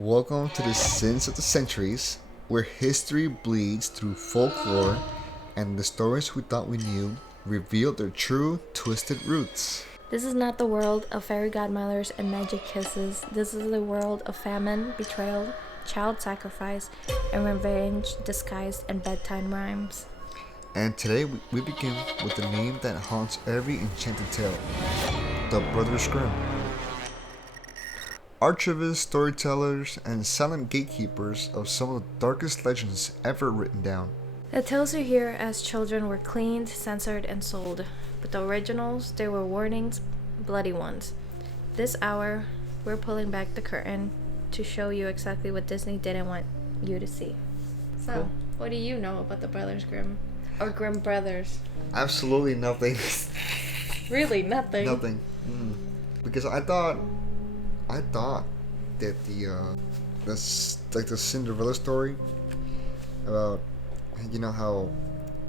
Welcome to the Sins of the Centuries, where history bleeds through folklore and the stories we thought we knew reveal their true, twisted roots. This is not the world of fairy godmothers and magic kisses. This is the world of famine, betrayal, child sacrifice, and revenge disguised in bedtime rhymes. And today we begin with the name that haunts every enchanted tale, the Brothers Grimm. Archivists, storytellers, and silent gatekeepers of some of the darkest legends ever written down. The tales you hear as children were cleaned, censored, and sold, but the originals, they were warnings, bloody ones. This hour, we're pulling back the curtain to show you exactly what Disney didn't want you to see. So, Cool. What do you know about the Brothers Grimm? Or Grimm Brothers? Absolutely nothing. Really, nothing. Nothing. Because I thought that that's like the Cinderella story about how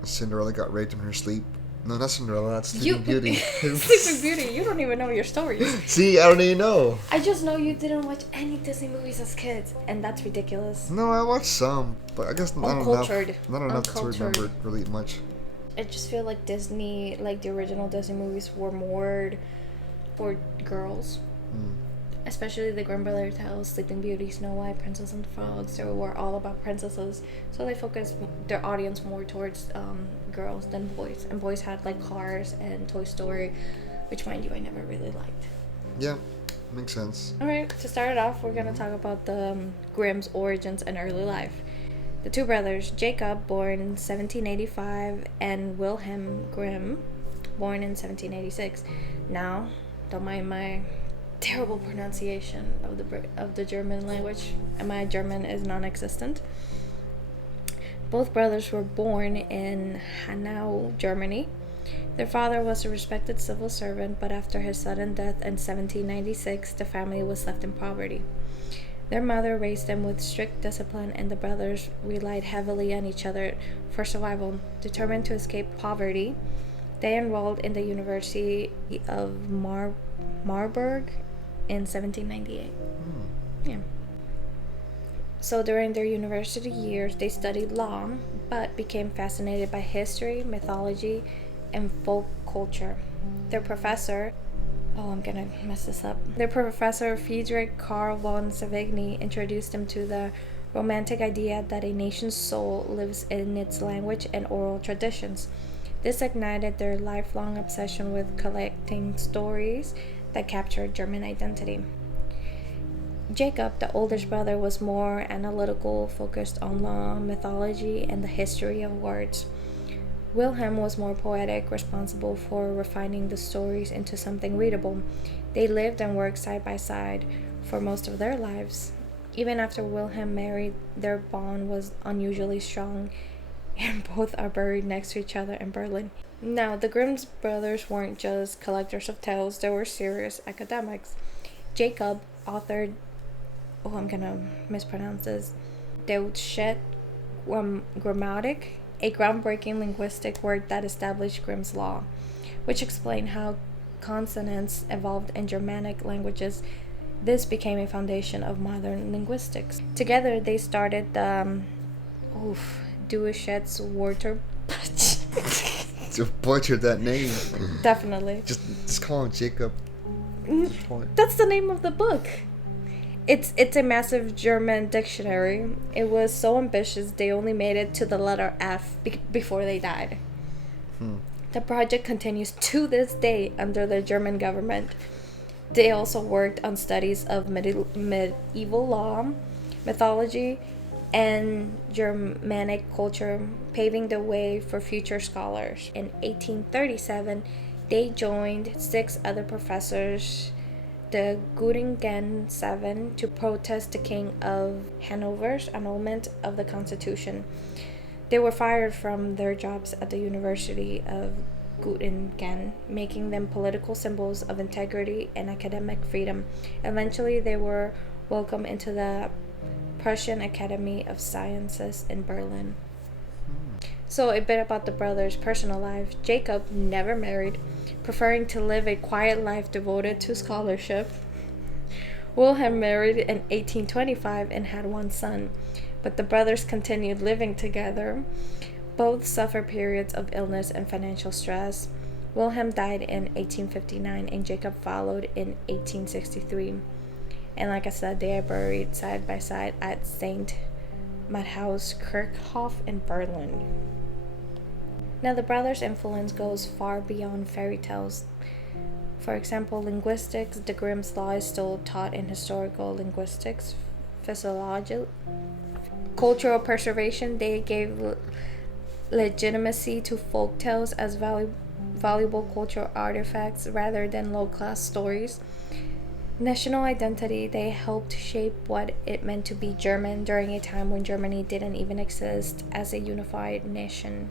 Cinderella got raped in her sleep. No, not Cinderella. That's Sleeping Beauty. Sleeping Beauty. You don't even know your stories. See, I don't even know. I just know you didn't watch any Disney movies as kids, and that's ridiculous. No, I watched some, but I guess not enough to remember really much. I just feel like Disney, like the original Disney movies, were more for girls. Especially the Grimm Brothers tales, Sleeping Beauty, Snow White, Princess and the Frogs. They were all about princesses, so they focused their audience more towards girls than boys. And boys had like Cars and Toy Story, which, mind you, I never really liked. Yeah, makes sense. Alright, to start it off, we're going to talk about the Grimm's origins and early life. The two brothers, Jacob, born in 1785, and Wilhelm Grimm, born in 1786. Now, don't mind my terrible pronunciation of the German language, and my German is non-existent. Both brothers were born in Hanau, Germany. Their father was a respected civil servant, but after his sudden death in 1796, the family was left in poverty. Their mother raised them with strict discipline, and the brothers relied heavily on each other for survival. Determined to escape poverty, they enrolled in the University of Marburg in 1798. Yeah. So during their university years, they studied law, but became fascinated by history, mythology, and folk culture. Their professor, I'm gonna mess this up. Their professor, Friedrich Karl von Savigny, introduced them to the romantic idea that a nation's soul lives in its language and oral traditions. This ignited their lifelong obsession with collecting stories that captured German identity. Jacob, the oldest brother, was more analytical, focused on law, mythology, and the history of words. Wilhelm was more poetic, responsible for refining the stories into something readable. They lived and worked side by side for most of their lives. Even after Wilhelm married, their bond was unusually strong, and both are buried next to each other in Berlin. Now, the Grimm brothers weren't just collectors of tales, they were serious academics. Jacob authored, I'm gonna mispronounce this, Deutsche Grammatik, a groundbreaking linguistic work that established Grimm's law, which explained how consonants evolved in Germanic languages. This became a foundation of modern linguistics. Together, they started the Deutsches Wörterbuch. To butcher that name. Definitely. Just call him Jacob. That's the name of the book. It's a massive German dictionary. It was so ambitious they only made it to the letter F before they died. The project continues to this day under the German government. They also worked on studies of medieval law, mythology, and Germanic culture, paving the way for future scholars. In 1837, they joined 6 other professors, the Göttingen Seven, to protest the King of Hanover's annulment of the Constitution. They were fired from their jobs at the University of Göttingen, making them political symbols of integrity and academic freedom. Eventually, they were welcomed into the Prussian Academy of Sciences in Berlin. So a bit about the brothers' personal life. Jacob never married, preferring to live a quiet life devoted to scholarship, Wilhelm married in 1825 and had one son, but the brothers continued living together. Both suffered periods of illness and financial stress. Wilhelm died in 1859 and Jacob followed in 1863. And like I said, they are buried side by side at St. Matthaus Kirchhof in Berlin. Now, the brothers' influence goes far beyond fairy tales. For example, linguistics, the Grimm's Law is still taught in historical linguistics, physiology, cultural preservation. They gave legitimacy to folk tales as valuable cultural artifacts rather than low-class stories. National identity, they helped shape what it meant to be German during a time when Germany didn't even exist as a unified nation.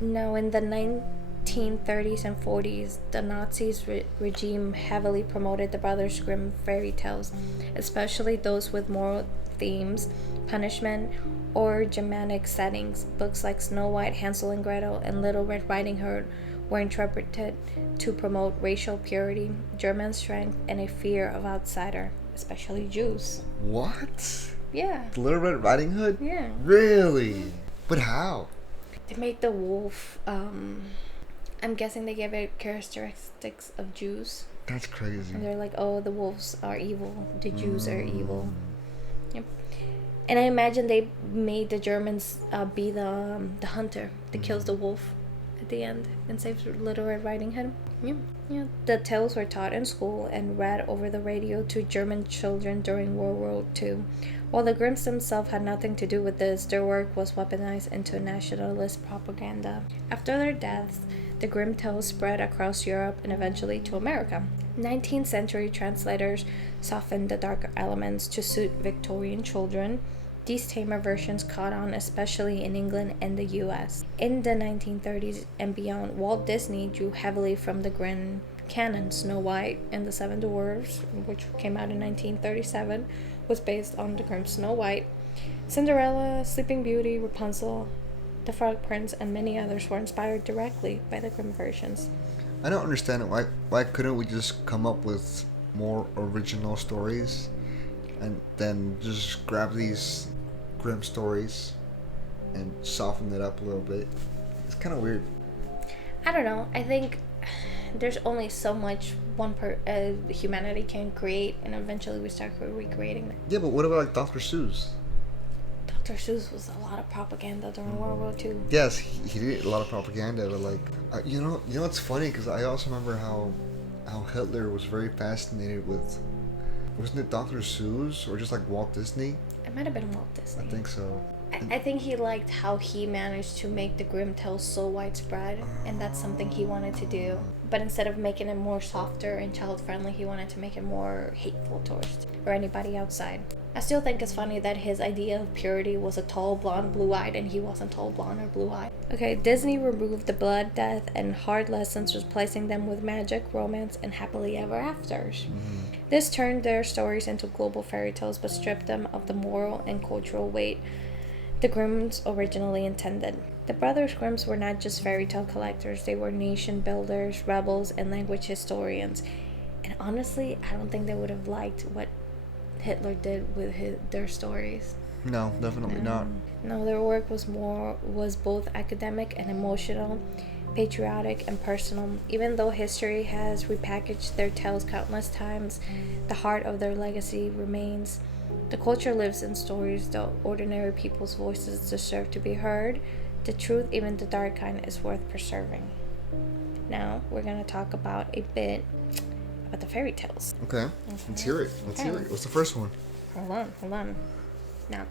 Now, in the 1930s and 40s, the Nazis regime heavily promoted the Brothers Grimm fairy tales, especially those with moral themes, punishment, or Germanic settings. Books like Snow White, Hansel and Gretel, and Little Red Riding Hood were interpreted to promote racial purity, German strength, and a fear of outsider, especially Jews. What? Yeah. The Little Red Riding Hood? Yeah. Really? But how? They make the wolf, I'm guessing they give it characteristics of Jews. That's crazy. And they're like, oh, the wolves are evil, the Jews are evil. Yep. And I imagine they made the Germans be the hunter that kills the wolf at the end and saves Little Red Riding Hood. Yeah. The tales were taught in school and read over the radio to German children during World War II. While the Grimms themselves had nothing to do with this, their work was weaponized into nationalist propaganda. After their deaths, the Grimm tales spread across Europe and eventually to America. 19th century translators softened the darker elements to suit Victorian children. These tamer versions caught on especially in England and the US. In the 1930s and beyond, Walt Disney drew heavily from the Grimm canon. Snow White and the Seven Dwarfs, which came out in 1937, was based on the Grimm Snow White. Cinderella, Sleeping Beauty, Rapunzel, The Frog Prince, and many others were inspired directly by the Grimm versions. I don't understand it. Why couldn't we just come up with more original stories and then just grab these Grimm stories and soften it up a little bit? It's kind of weird. I don't know. I think there's only so much humanity can create, and eventually we start recreating them. Yeah, but what about like Dr. Seuss? Dr. Seuss was a lot of propaganda during World War II. Yes, he did a lot of propaganda, but like, you know what's funny? Because I also remember how Hitler was very fascinated with, wasn't it Dr. Seuss or just like Walt Disney? It might have been Walt Disney. I think so. I think he liked how he managed to make the Grimm tales so widespread, and that's something he wanted to do. But instead of making it more softer and child-friendly, he wanted to make it more hateful towards or anybody outside. I still think it's funny that his idea of purity was a tall, blonde, blue-eyed, and he wasn't tall, blonde, or blue-eyed. Okay, Disney removed the blood, death, and hard lessons, replacing them with magic, romance, and happily ever afters. This turned their stories into global fairy tales, but stripped them of the moral and cultural weight the Grimms originally intended. The Brothers Grimms were not just fairy tale collectors, they were nation builders, rebels, and language historians. And honestly, I don't think they would have liked what Hitler did with their stories. No, definitely not. No, their work was both academic and emotional, patriotic and personal. Even though history has repackaged their tales countless times, the heart of their legacy remains. The culture lives in stories. The ordinary people's voices deserve to be heard. The truth, even the dark kind, is worth preserving. Now, we're going to talk about a bit about the fairy tales. Okay. Let's hear it. What's the first one? Hold on. Now,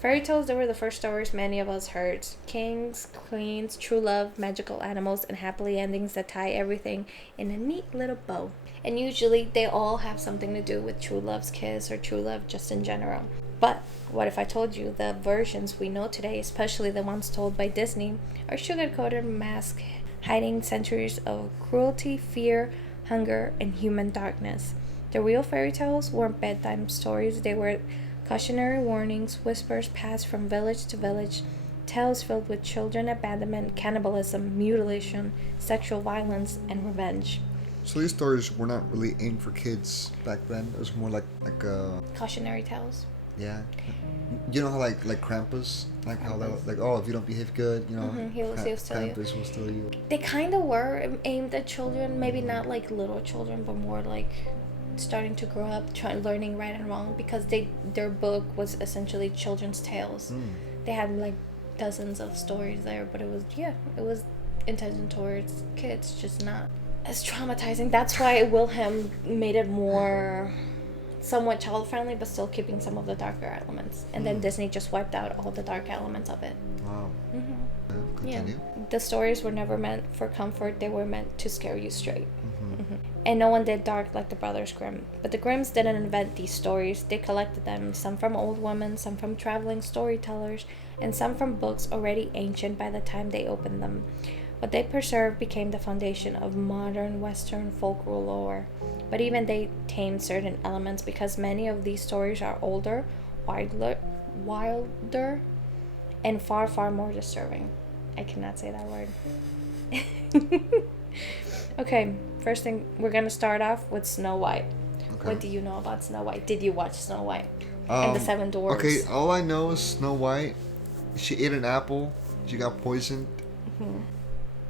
fairy tales, they were the first stories many of us heard. Kings, queens, true love, magical animals, and happily endings that tie everything in a neat little bow. And usually they all have something to do with true love's kiss or true love just in general. But what if I told you the versions we know today, especially the ones told by Disney, are sugar-coated masks hiding centuries of cruelty, fear, hunger, and human darkness? The real fairy tales weren't bedtime stories. They were cautionary warnings, whispers passed from village to village, tales filled with children abandonment, cannibalism, mutilation, sexual violence, and revenge. So these stories were not really aimed for kids back then. It was more like Cautionary tales. yeah. You know how like Krampus, like how they like, oh, if you don't behave good, you know, He'll steal you. Krampus will steal you. They kind of were aimed at children, maybe not like little children, but more like starting to grow up, learning right and wrong, because their book was essentially children's tales. They had like dozens of stories there, but it was intended towards kids, just not as traumatizing. That's why Wilhelm made it more somewhat child friendly, but still keeping some of the darker elements. And then Disney just wiped out all the dark elements of it. Wow. Yeah. The stories were never meant for comfort, they were meant to scare you straight. And no one did dark like the Brothers Grimm. But the Grimms didn't invent these stories, they collected them, some from old women, some from traveling storytellers, and some from books already ancient by the time they opened them. What they preserved became the foundation of modern Western folklore lore. But even they tamed certain elements, because many of these stories are older, wilder, and far, far more disturbing. I cannot say that word. Okay, first thing, we're going to start off with Snow White. Okay. What do you know about Snow White? Did you watch Snow White? And the Seven Dwarfs? Okay, all I know is Snow White, she ate an apple, she got poisoned, and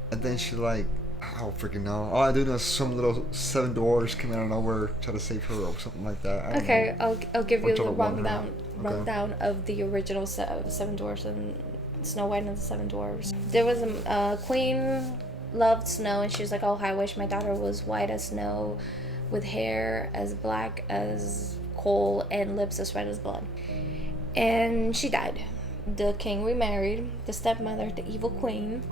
then she like, I don't freaking know. All I do know is some little seven dwarfs came out of nowhere, try to save her or something like that. Okay, I'll give you the rundown of the original Seven Dwarfs and Snow White and the Seven Dwarfs. There was a queen loved snow, and she was like, oh, I wish my daughter was white as snow, with hair as black as coal and lips as red as blood. And she died. The king remarried. The stepmother, the evil queen,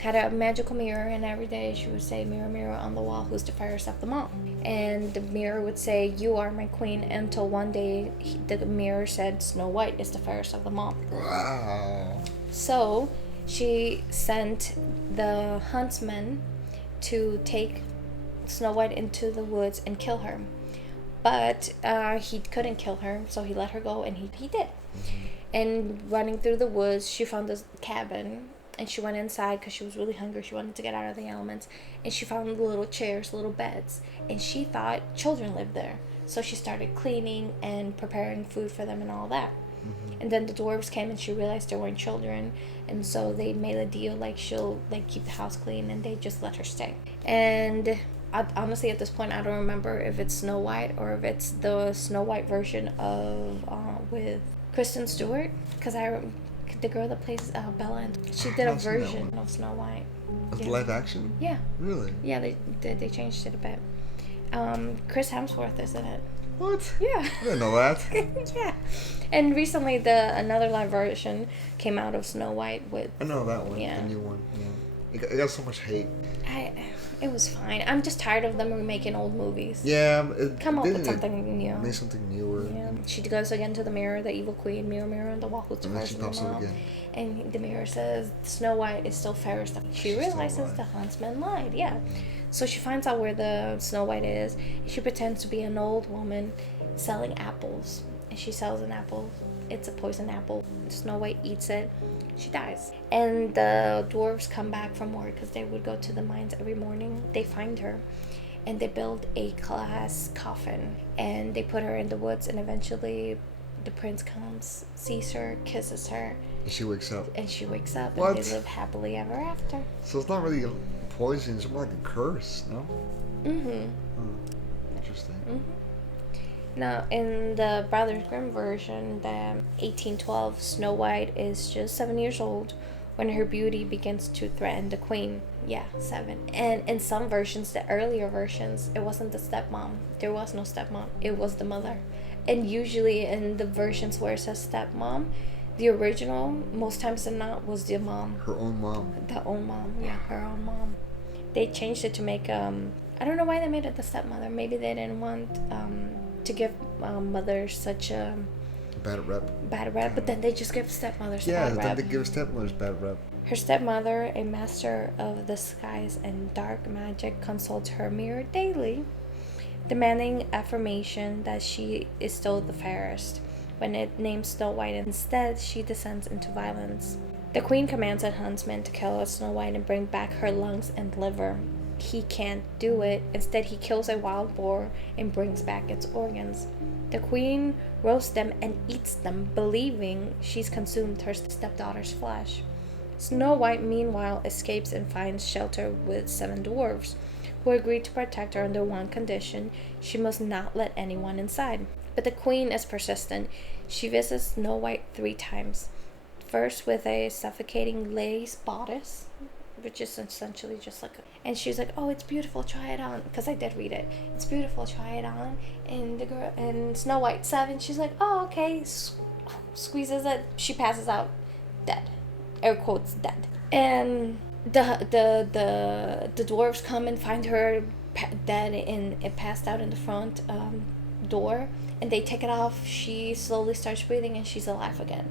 had a magical mirror, and every day she would say, mirror, mirror on the wall, who's the fairest of them all? And the mirror would say, you are my queen, until one day the mirror said, Snow White is the fairest of them all. Wow. So she sent the huntsman to take Snow White into the woods and kill her. But he couldn't kill her, so he let her go, and he did. And running through the woods, she found this cabin, and she went inside because she was really hungry. She wanted to get out of the elements, and she found little chairs, little beds, and she thought children lived there. So she started cleaning and preparing food for them and all that. And then the dwarves came, and she realized there weren't children, and so they made a deal, like she'll like keep the house clean, and they just let her stay. And honestly, at this point, I don't remember if it's Snow White or if it's the Snow White version of with Kristen Stewart, because the girl that plays Bella, and she did a version of Snow White. Of live action? Yeah. Really? Yeah, they changed it a bit. Chris Hemsworth is in it. What? Yeah. I didn't know that. Yeah. And recently another live version came out of Snow White with... I know that one. Yeah. The new one. Yeah. It got so much hate. It was fine. I'm just tired of them remaking old movies. Yeah. Come up with something new. Make something newer. Yeah. She goes again to the mirror, the evil queen, mirror, mirror on the wall, who's the first in the wall. And the mirror says, Snow White is still fairest. She realizes the huntsman lied. Yeah. So she finds out where the Snow White is. She pretends to be an old woman selling apples. And she sells an apple. It's a poison apple. Snow White eats it. She dies. And the dwarves come back from work because they would go to the mines every morning. They find her. And they build a glass coffin. And they put her in the woods. And eventually the prince comes, sees her, kisses her. And she wakes up. What? And they live happily ever after. So it's not really a poison. It's more like a curse, no? Mm-hmm. Interesting. Mm-hmm. Now, in the Brothers Grimm version, the 1812, Snow White is just 7 years old when her beauty begins to threaten the queen. Yeah, 7. And in some versions, the earlier versions, it wasn't the stepmom. There was no stepmom. It was the mother. And usually in the versions where it says stepmom, the original, most times than not, was the mom. Her own mom. The own mom, yeah, her own mom. They changed it to make, I don't know why they made it the stepmother. Maybe they didn't want to give mothers such a bad rep, but then they just give stepmothers bad rep. Yeah, then they give stepmothers bad rep. Her stepmother, a master of the skies and dark magic, consults her mirror daily, demanding affirmation that she is still the fairest. When it names Snow White instead, she descends into violence. The queen commands a huntsman to kill Snow White and bring back her lungs and liver. he can't do it. Instead, he kills a wild boar and brings back its organs. The queen roasts them and eats them, believing she's consumed her stepdaughter's flesh. Snow White, meanwhile, escapes and finds shelter with 7 dwarves, who agree to protect her under one condition: she must not let anyone inside. But the queen is persistent. She visits Snow White 3 times. First with a suffocating lace bodice, which is essentially just like and she's like, oh, it's beautiful, try it on, because I did read it. It's beautiful, try it on. And the girl and Snow White 7, she's like, oh, okay, squeezes it. She passes out dead, air quotes dead. And the dwarves come and find her dead and passed out in the front door, and they take it off. She slowly starts breathing and she's alive again.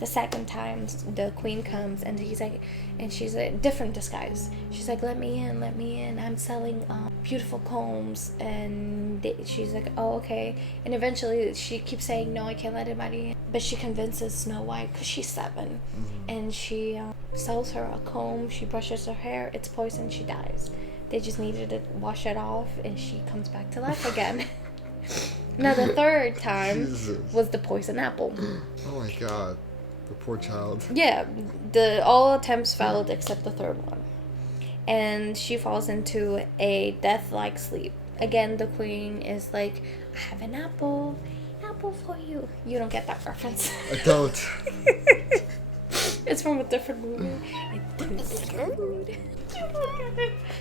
The second time the queen comes and she's a different disguise. She's like, let me in, I'm selling beautiful combs. And she's like, oh, okay. And eventually she keeps saying, no, I can't let anybody in. But she convinces Snow White, because she's 7, and she sells her a comb. She brushes her hair, it's poison, she dies. They just needed to wash it off and she comes back to life again. Now the third time was the poison apple. Oh my god. The poor child. Yeah, all attempts failed except the third one. And she falls into a death-like sleep. Again, the queen is like, I have an apple for you. You don't get that reference. I don't. It's from a different movie.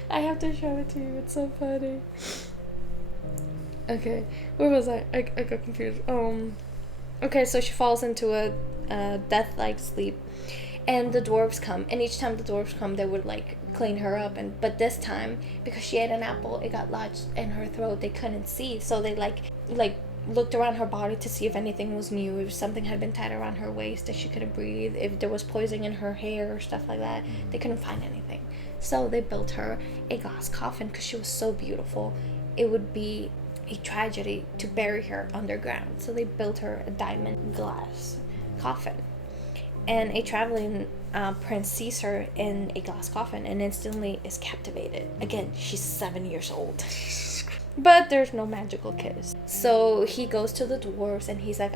I have to show it to you. It's so funny. Okay, where was I? I got confused. Okay, so she falls into a death-like sleep, and the dwarves come, and each time the dwarves come, they would like clean her up, but this time, because she ate an apple, it got lodged in her throat. They couldn't see, so they like looked around her body to see if anything was new, if something had been tied around her waist that she couldn't breathe, if there was poison in her hair or stuff like that. They couldn't find anything, so they built her a glass coffin because she was so beautiful. It would be a tragedy to bury her underground, so they built her a diamond glass coffin. And a traveling prince sees her in a glass coffin and instantly is captivated. Again, she's 7 years old. But there's no magical kiss. So he goes to the dwarves and he's like,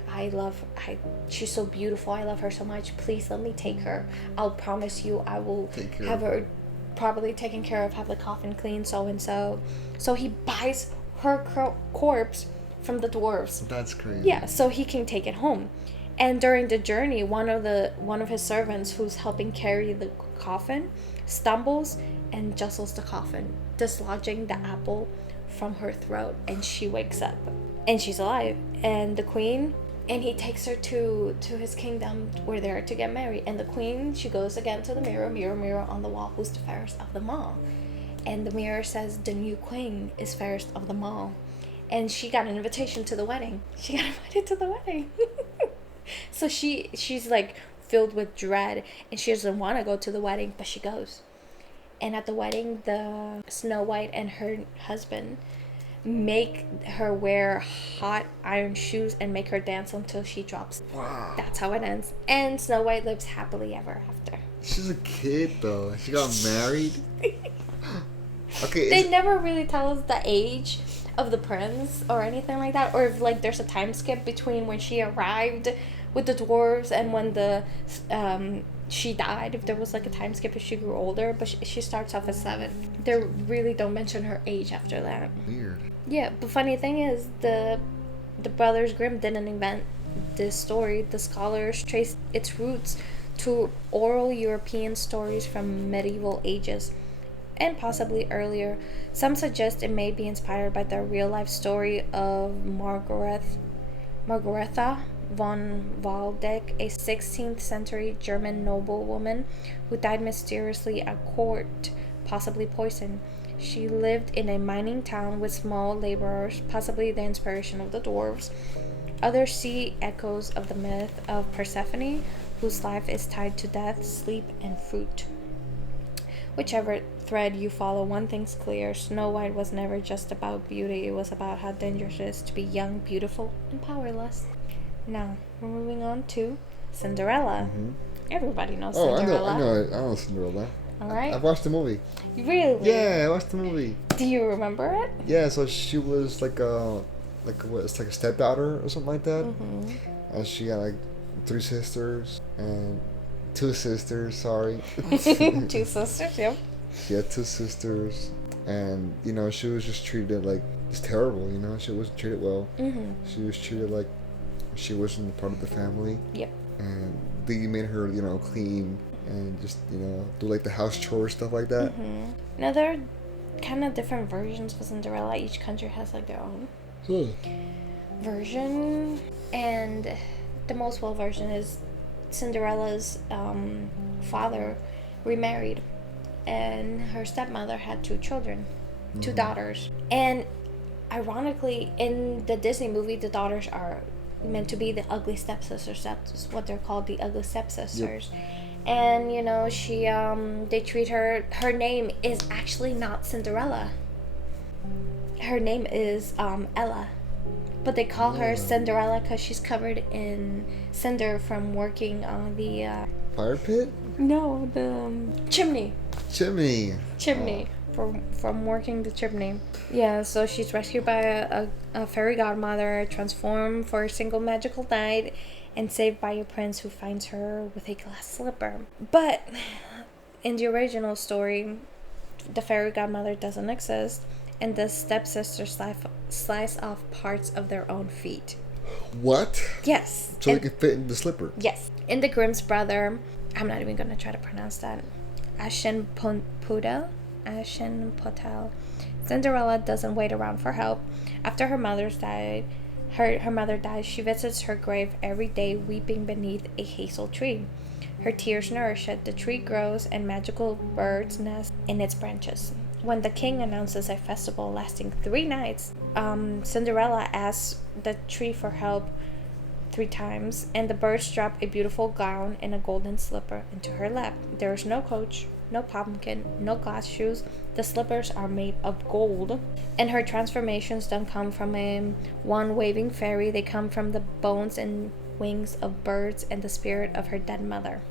she's so beautiful, I love her so much, please let me take her. I'll promise you I will have her properly taken care of, have the coffin clean, so and so. So he buys her corpse from the dwarves. That's crazy. Yeah, so he can take it home. And during the journey, one of his servants who's helping carry the coffin stumbles and jostles the coffin, dislodging the apple from her throat, and she wakes up and she's alive. And the queen, and he takes her to his kingdom where they're to get married. And the queen, she goes again to the mirror, mirror on the wall, who's the fairest of them all? And the mirror says, the new queen is fairest of them all. And she got an invitation to the wedding. She got invited to the wedding. So she's like filled with dread, and she doesn't want to go to the wedding, but she goes. And at the wedding, the Snow White and her husband make her wear hot iron shoes and make her dance until she drops. Wow. That's how it ends. And Snow White lives happily ever after. She's a kid though. She got married. Okay. They never really tell us the age of the prince or anything like that, or if like there's a time skip between when she arrived with the dwarves and when she died, if there was like a time skip if she grew older. But she starts off at 7. They really don't mention her age after that. Weird. Yeah, but funny thing is, the brothers Grimm didn't invent this story. The scholars trace its roots to oral European stories from medieval ages, and possibly earlier. Some suggest it may be inspired by the real-life story of Margaretha von Waldeck, a 16th century German noblewoman who died mysteriously at court, possibly poisoned. She lived in a mining town with small laborers, possibly the inspiration of the dwarves. Others see echoes of the myth of Persephone, whose life is tied to death, sleep, and fruit. Whichever thread you follow, one thing's clear: Snow White was never just about beauty, it was about how dangerous it is to be young, beautiful, and powerless. Now, we're moving on to Cinderella. Mm-hmm. Everybody knows Cinderella. I know Cinderella. All right. I watched the movie. Really? Yeah, I watched the movie. Do you remember it? Yeah, so she was like a what? It's like a stepdaughter or something like that. Mm-hmm. And she got like 3 sisters and 2 sisters. Sorry. 2 sisters. Yep. She had 2 sisters, and she was just treated like it's terrible. She wasn't treated well. Mm-hmm. She was treated like she wasn't a part of the family. Yep. And they made her clean and just do like the house chores, stuff like that. Mm-hmm. Now there are kind of different versions of Cinderella. Each country has like their own version, and the most well version is Cinderella's father remarried, and her stepmother had 2 children, 2 daughters. And ironically, in the Disney movie, the daughters are meant to be the ugly stepsisters. That's what they're called, the ugly stepsisters. Yep. And she they treat her name is actually not Cinderella. Her name is Ella, but they call her Cinderella because she's covered in cinder from working on the fire pit. No, the chimney. Chimney. From working the chimney. Yeah, so she's rescued by a fairy godmother, transformed for a single magical night, and saved by a prince who finds her with a glass slipper. But in the original story, the fairy godmother doesn't exist, and the stepsisters slice off parts of their own feet. What? Yes. So they can fit in the slipper? Yes. In the Grimm's brother, I'm not even going to try to pronounce that, Aschenputtel, Cinderella doesn't wait around for help. After her mother dies, she visits her grave every day, weeping beneath a hazel tree. Her tears nourish it. The tree grows, and magical birds nest in its branches. When the king announces a festival lasting 3 nights, Cinderella asks the tree for help 3 times, and the birds drop a beautiful gown and a golden slipper into her lap. There is no coach, no pumpkin, no glass shoes. The slippers are made of gold, and her transformations don't come from a one waving fairy. They come from the bones and wings of birds and the spirit of her dead mother.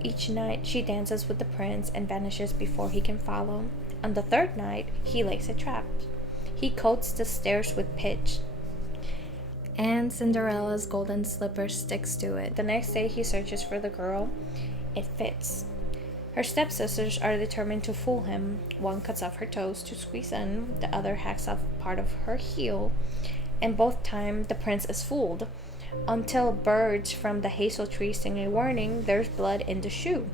Each night she dances with the prince and vanishes before he can follow. On the 3rd night, he lays a trap. He coats the stairs with pitch, and Cinderella's golden slipper sticks to it. The next day he searches for the girl. It fits. Her stepsisters are determined to fool him. One cuts off her toes to squeeze in, the other hacks off part of her heel, and both times the prince is fooled. Until birds from the hazel tree sing a warning, there's blood in the shoe.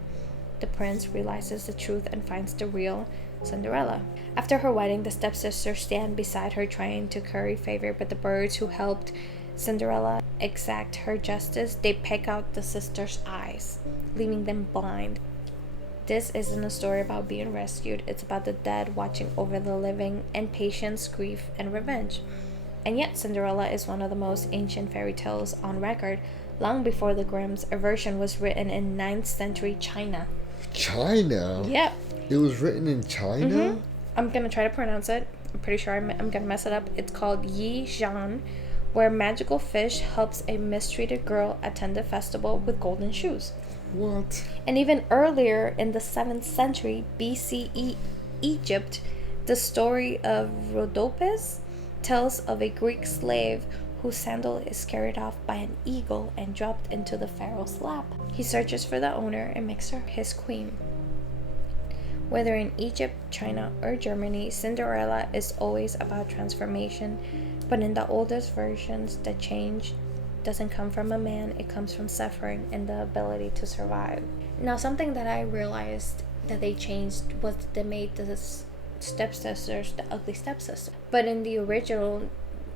The prince realizes the truth and finds the real Cinderella. After her wedding, the stepsisters stand beside her trying to curry favor, but the birds who helped Cinderella exact her justice, they peck out the sisters' eyes, leaving them blind. This isn't a story about being rescued. It's about the dead watching over the living, and patience, grief, and revenge. And yet Cinderella is one of the most ancient fairy tales on record. Long before the Grimms, a version was written in 9th century China. China? Yep. It was written in China? Mm-hmm. I'm going to try to pronounce it. I'm pretty sure I'm going to mess it up. It's called Yi Zhan, where magical fish helps a mistreated girl attend a festival with golden shoes. What? And even earlier in the 7th century BCE Egypt, the story of Rhodopis tells of a Greek slave whose sandal is carried off by an eagle and dropped into the pharaoh's lap. He searches for the owner and makes her his queen. Whether in Egypt, China, or Germany, Cinderella is always about transformation, but in the oldest versions, the change doesn't come from a man, it comes from suffering and the ability to survive. Now, something that I realized that they changed was they made the stepsisters the ugly stepsister. But in the original,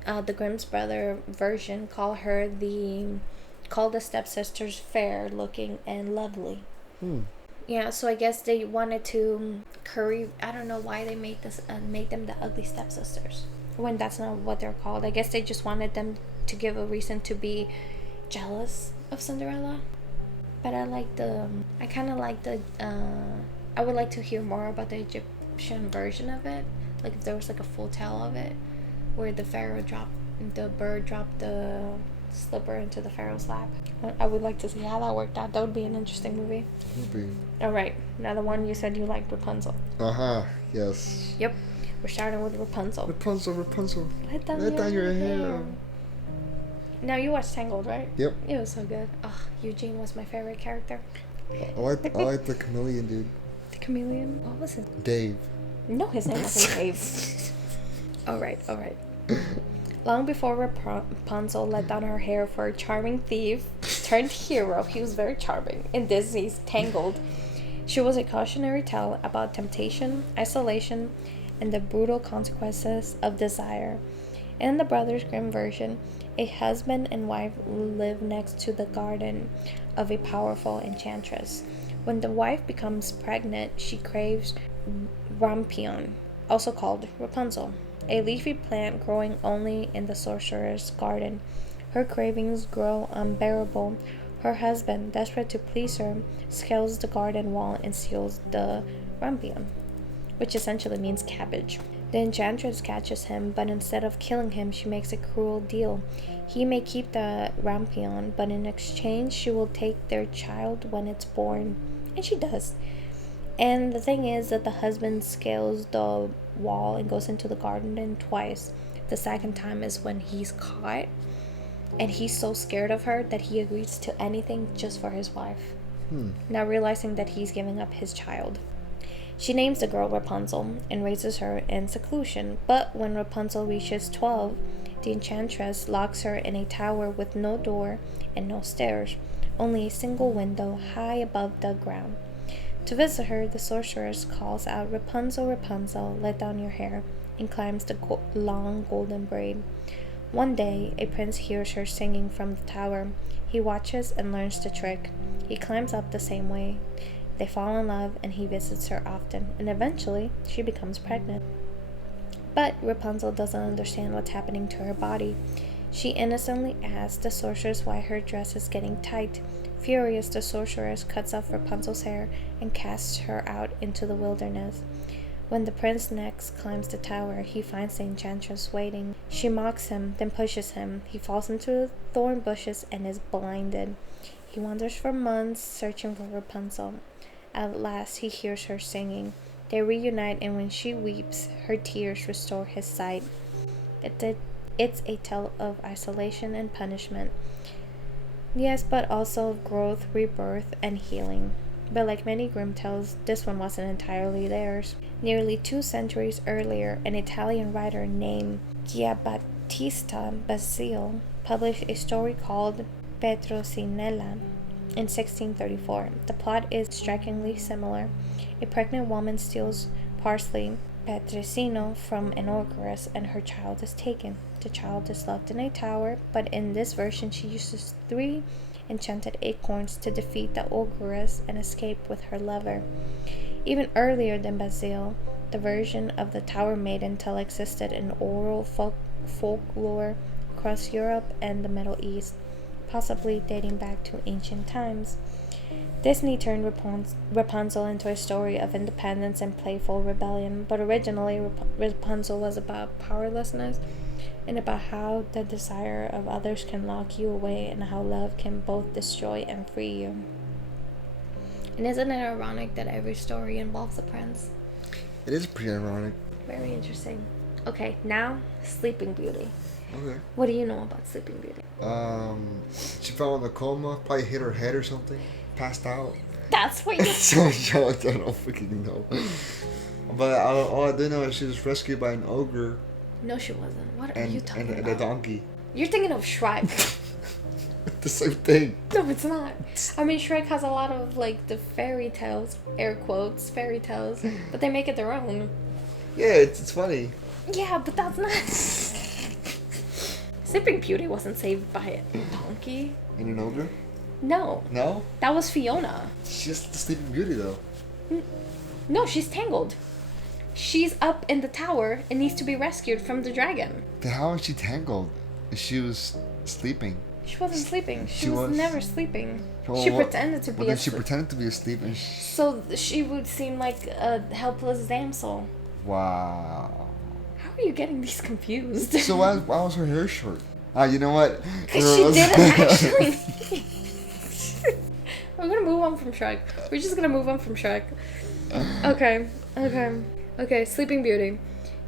the Grimm's brother version called the stepsisters fair looking and lovely. Yeah, so I guess they wanted to I don't know why they made them the ugly stepsisters when that's not what they're called. I guess they just wanted them to give a reason to be jealous of Cinderella. But I would like to hear more about the Egyptian version of it. Like if there was like a full tale of it, where the bird dropped the slip her into the pharaoh's lap. I would like to see how that worked out. That would be an interesting movie. It would be. All right, now the one you said you liked, Rapunzel. Yes. Yep, we're starting with Rapunzel. Rapunzel. Let down your hair. Now you watched Tangled, right? Yep. It was so good. Oh, Eugene was my favorite character. I like the chameleon dude. The chameleon? What was his? Dave. No, his name wasn't Dave. All right. Long before Rapunzel let down her hair for a charming thief turned hero, he was very charming, in Disney's Tangled. She was a cautionary tale about temptation, isolation, and the brutal consequences of desire. In the Brothers Grimm version, a husband and wife live next to the garden of a powerful enchantress. When the wife becomes pregnant, she craves rampion, also called Rapunzel, a leafy plant growing only in the sorcerer's garden. Her cravings grow unbearable. Her husband, desperate to please her, scales the garden wall and steals the rampion, which essentially means cabbage. The enchantress catches him, but instead of killing him, she makes a cruel deal. He may keep the rampion, but in exchange, she will take their child when it's born. And she does. And the thing is that the husband scales the wall and goes into the garden twice. The second time is when he's caught, and he's so scared of her that he agrees to anything just for his wife. Now realizing that he's giving up his child. She names the girl Rapunzel and raises her in seclusion, but when Rapunzel reaches 12, the enchantress locks her in a tower with no door and no stairs, only a single window high above the ground. To visit her, the sorceress calls out, "Rapunzel, Rapunzel, let down your hair," and climbs the long golden braid. One day, a prince hears her singing from the tower. He watches and learns the trick. He climbs up the same way. They fall in love, and he visits her often, and eventually, she becomes pregnant. But Rapunzel doesn't understand what's happening to her body. She innocently asks the sorceress why her dress is getting tight. Furious, the sorceress cuts off Rapunzel's hair and casts her out into the wilderness. When the prince next climbs the tower, he finds the enchantress waiting. She mocks him, then pushes him. He falls into the thorn bushes and is blinded. He wanders for months, searching for Rapunzel. At last, he hears her singing. They reunite, and when she weeps, her tears restore his sight. It's a tale of isolation and punishment. Yes, but also of growth, rebirth, and healing. But like many Grimm tales, this one wasn't entirely theirs. Nearly 2 centuries earlier, an Italian writer named Giambattista Basile published a story called Petrosinella in 1634. The plot is strikingly similar. A pregnant woman steals parsley, petrosino, from an ogress, and her child is taken. The child is left in a tower, but in this version she uses 3 enchanted acorns to defeat the ogress and escape with her lover. Even earlier than Basile, the version of the Tower Maiden tale existed in oral folklore across Europe and the Middle East, possibly dating back to ancient times. Disney turned Rapunzel into a story of independence and playful rebellion, but originally Rapunzel was about powerlessness and about how the desire of others can lock you away and how love can both destroy and free you. And isn't it ironic that every story involves a prince? It is pretty ironic. Very interesting. Okay, now Sleeping Beauty. Okay. What do you know about Sleeping Beauty? She fell in a coma, probably hit her head or something, passed out. That's what you I don't freaking know. But all I do know is she was rescued by an ogre. No, she wasn't. What are you talking about? And a donkey. You're thinking of Shrek. The same thing. No, it's not. I mean, Shrek has a lot of, like, the fairy tales, air quotes, fairy tales, but they make it their own. Yeah, it's funny. Yeah, but that's not... Sleeping Beauty wasn't saved by a donkey. And an ogre? No. No? That was Fiona. She's the Sleeping Beauty, though. No, she's tangled. She's up in the tower and needs to be rescued from the dragon. Then how is she tangled? She was sleeping. She wasn't sleeping. She was never sleeping. She pretended to be asleep. She pretended to be asleep. And so she would seem like a helpless damsel. Wow. How are you getting these confused? So why was her hair short? You know what? Because she didn't actually. We're gonna move on from Shrek. We're just gonna move on from Shrek. Okay. Sleeping Beauty.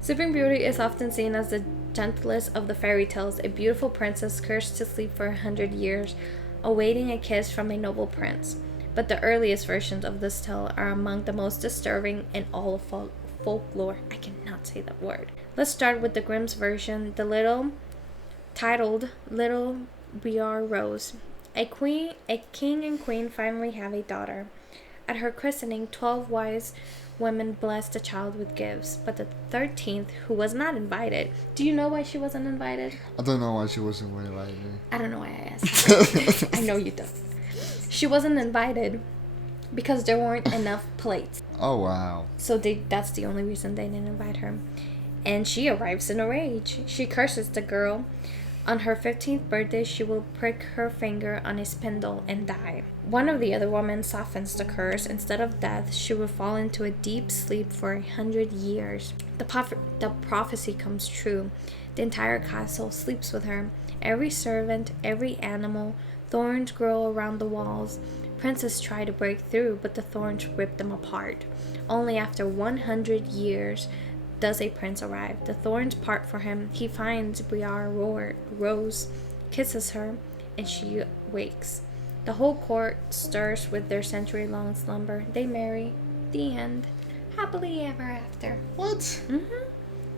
Sleeping Beauty is often seen as the gentlest of the fairy tales, a beautiful princess cursed to sleep for 100 years, awaiting a kiss from a noble prince. But the earliest versions of this tale are among the most disturbing in all of folklore. I cannot say that word. Let's start with the Grimm's version, titled Little Briar Rose. A king and queen finally have a daughter. At her christening, 12 wise women blessed the child with gifts, but the 13th, who was not invited. Do you know why she wasn't invited? I don't know why she wasn't invited. I don't know why I asked. I know you don't. She wasn't invited because there weren't enough plates. Oh, wow. So that's the only reason they didn't invite her. And she arrives in a rage. She curses the girl. On her 15th birthday, she will prick her finger on a spindle and die. One of the other women softens the curse. Instead of death, she will fall into a deep sleep for 100 years. The prophecy comes true. The entire castle sleeps with her. Every servant, every animal, thorns grow around the walls. Princes try to break through, but the thorns rip them apart. Only after 100 years does a prince arrive. The thorns part for him. He finds Briar Rose, kisses her, and she wakes. The whole court stirs with their century-long slumber. They marry. The end. Happily ever after. What? Mm-hmm.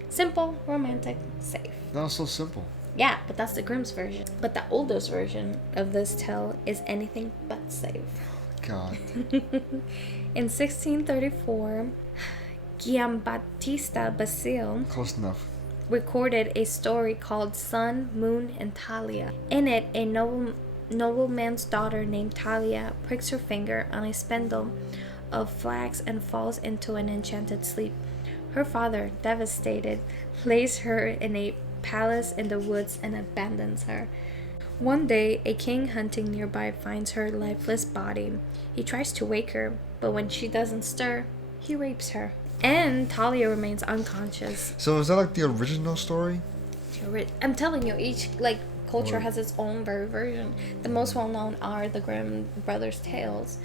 Simple, romantic, safe. That was so simple. Yeah, but that's the Grimm's version. But the oldest version of this tale is anything but safe. God. In 1634, Giambattista Basile Close enough. recorded a story called Sun, Moon, and Talia. In it, a nobleman's daughter named Talia pricks her finger on a spindle of flax and falls into an enchanted sleep. Her father, devastated, lays her in a palace in the woods and abandons her. One day, a king hunting nearby finds her lifeless body. He tries to wake her, but when she doesn't stir, he rapes her. And Talia remains unconscious. So is that like the original story? I'm telling you, each culture has its own version. The most well-known are the Grimm Brothers tales,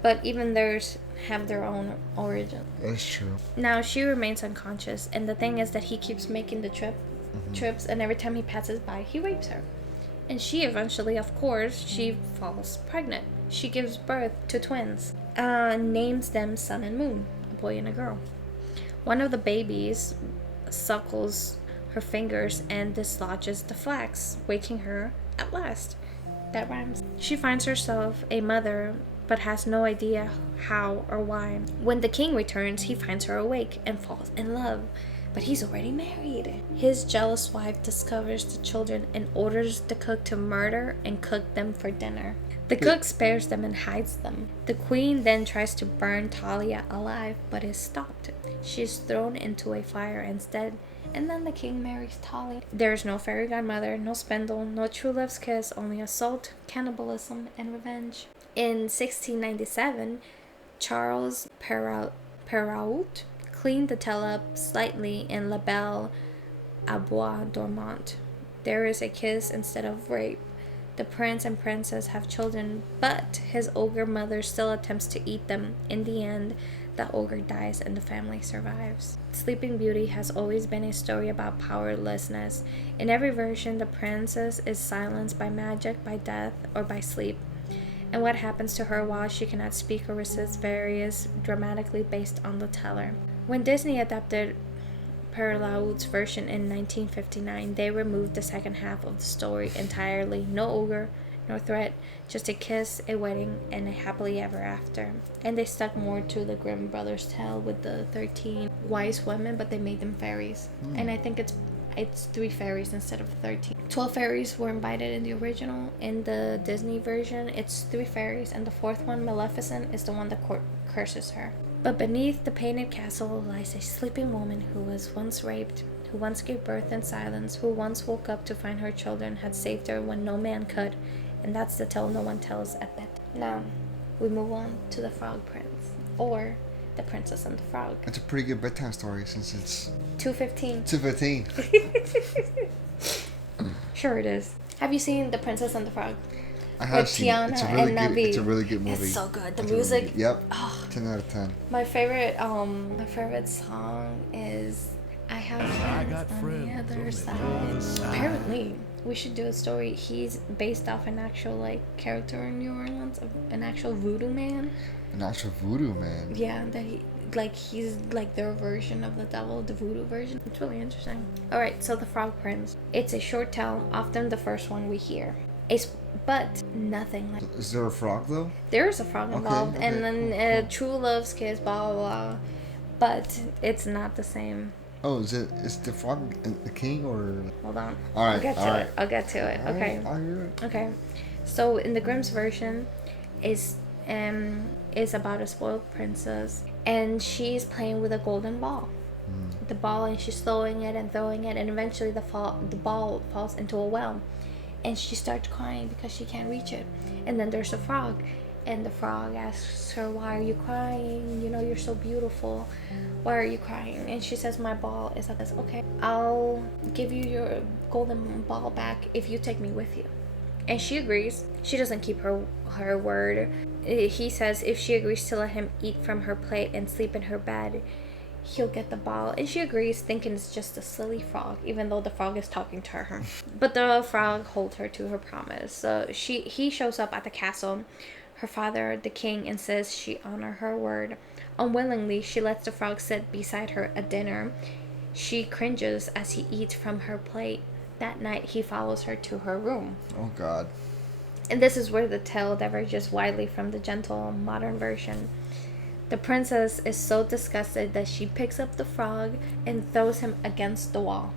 but even theirs have their own origin. That's true. Now she remains unconscious, and the thing is that he keeps making the trips, and every time he passes by, he rapes her. And she eventually, of course, she falls pregnant. She gives birth to twins, names them Sun and Moon, a boy and a girl. One of the babies suckles her fingers and dislodges the flax, waking her at last. That rhymes. She finds herself a mother, but has no idea how or why. When the king returns, he finds her awake and falls in love. But he's already married. His jealous wife discovers the children and orders the cook to murder and cook them for dinner. The cook spares them and hides them. The queen then tries to burn Talia alive, but is stopped. She is thrown into a fire instead, and then the king marries Talia. There is no fairy godmother, no spindle, no true love's kiss, only assault, cannibalism, and revenge. In 1697, Charles Perrault cleaned the tale up slightly in La Belle à Bois Dormant. There is a kiss instead of rape. The prince and princess have children, but his ogre mother still attempts to eat them. In the end, the ogre dies and the family survives. Sleeping Beauty has always been a story about powerlessness. In every version, the princess is silenced by magic, by death, or by sleep. And what happens to her while she cannot speak or resist varies dramatically based on the teller. When Disney adapted Perrault's version in 1959, they removed the second half of the story entirely. No ogre, no threat, just a kiss, a wedding, and a happily ever after. And they stuck more to the Grimm Brothers tale with the 13 wise women, but they made them fairies. And I think it's 3 fairies instead of 13. 12 fairies were invited in the original. In the Disney version, it's 3 fairies, and the 4th one, Maleficent, is the one that curses her. But beneath the painted castle lies a sleeping woman who was once raped, who once gave birth in silence, who once woke up to find her children had saved her when no man could. And that's the tale no one tells at bedtime. Now, we move on to the Frog Prince, or The Princess and the Frog. It's a pretty good bedtime story since it's 2:15. 2:15. Sure it is. Have you seen The Princess and the Frog? I have With seen it. Tiana It's a really and good. Navi. It's a really good movie. It's so good. The It's a really music. good- yep. Oh, 10 out of 10. my favorite song is "I Have Friends on the Other Side." Apparently, we should do a story. He's based off an actual like character in New Orleans, an actual voodoo man. An actual voodoo man. Yeah, that he's like their version of the devil, the voodoo version. It's really interesting. All right, so the Frog Prince. It's a short tale, often the first one we hear. But nothing like. Is there a frog though? There is a frog involved, okay, and then true love's kiss, blah blah blah. But it's not the same. Oh, is the frog the king or? Hold on. All right, I'll get to it. Okay. Okay. So in the Grimm's version, is about a spoiled princess, and she's playing with a golden ball. The ball, and she's throwing it, and eventually the ball falls into a well, and she starts crying because she can't reach it. And then there's a frog, and the frog asks her, "Why are you crying? You know, you're so beautiful. Why are you crying?" And she says, "My ball is like this." "Okay, I'll give you your golden ball back if you take me with you." And she agrees. She doesn't keep her word. He says if she agrees to let him eat from her plate and sleep in her bed, he'll get the ball. And she agrees, thinking it's just a silly frog, even though the frog is talking to her. But the frog holds her to her promise. So he shows up at the castle. Her father, the king, insists she honor her word. Unwillingly, she lets the frog sit beside her at dinner. She cringes as he eats from her plate. That night, he follows her to her room. Oh God. And this is where the tale diverges widely from the gentle modern version. The princess is so disgusted that she picks up the frog and throws him against the wall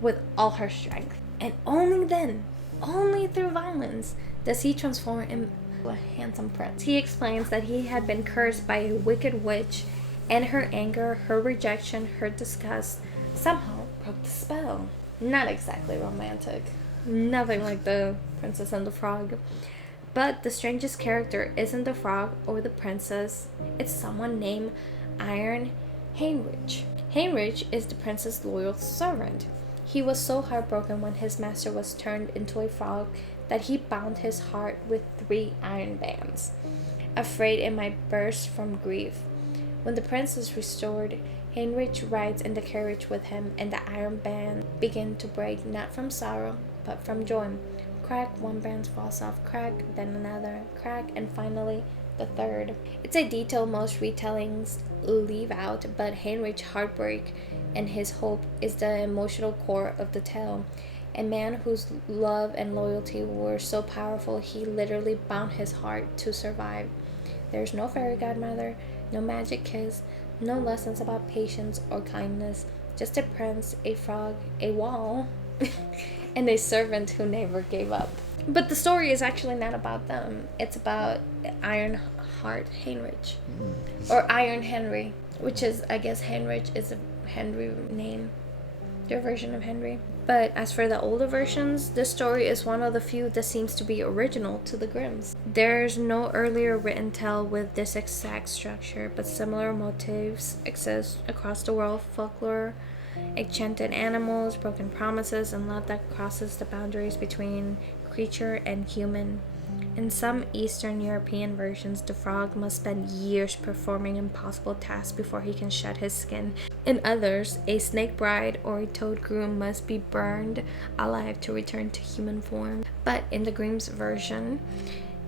with all her strength. And only then, only through violence, does he transform into a handsome prince. He explains that he had been cursed by a wicked witch, and her anger, her rejection, her disgust somehow broke the spell. Not exactly romantic. Nothing like the Princess and the Frog. But the strangest character isn't the frog or the princess. It's someone named Iron Heinrich. Heinrich is the prince's loyal servant. He was so heartbroken when his master was turned into a frog that he bound his heart with 3 iron bands, afraid it might burst from grief. When the prince is restored, Heinrich rides in the carriage with him, and the iron band begin to break, not from sorrow, but from joy. Crack, one band falls off, crack, then another, crack, and finally the third. It's a detail most retellings leave out, but Heinrich's heartbreak and his hope is the emotional core of the tale. A man whose love and loyalty were so powerful he literally bound his heart to survive. There's no fairy godmother, no magic kiss, no lessons about patience or kindness, just a prince, a frog, a wall, and a servant who never gave up. But the story is actually not about them. It's about Ironheart Heinrich, or Iron Henry, which is, I guess, Heinrich is a Henry name, their version of Henry. But as for the older versions, this story is one of the few that seems to be original to the Grimms. There's no earlier written tale with this exact structure, but similar motifs exist across the world. Folklore, enchanted animals, broken promises, and love that crosses the boundaries between creature and human. In some Eastern European versions, the frog must spend years performing impossible tasks before he can shed his skin. In others, a snake bride or a toad groom must be burned alive to return to human form. But in the Grimm's version,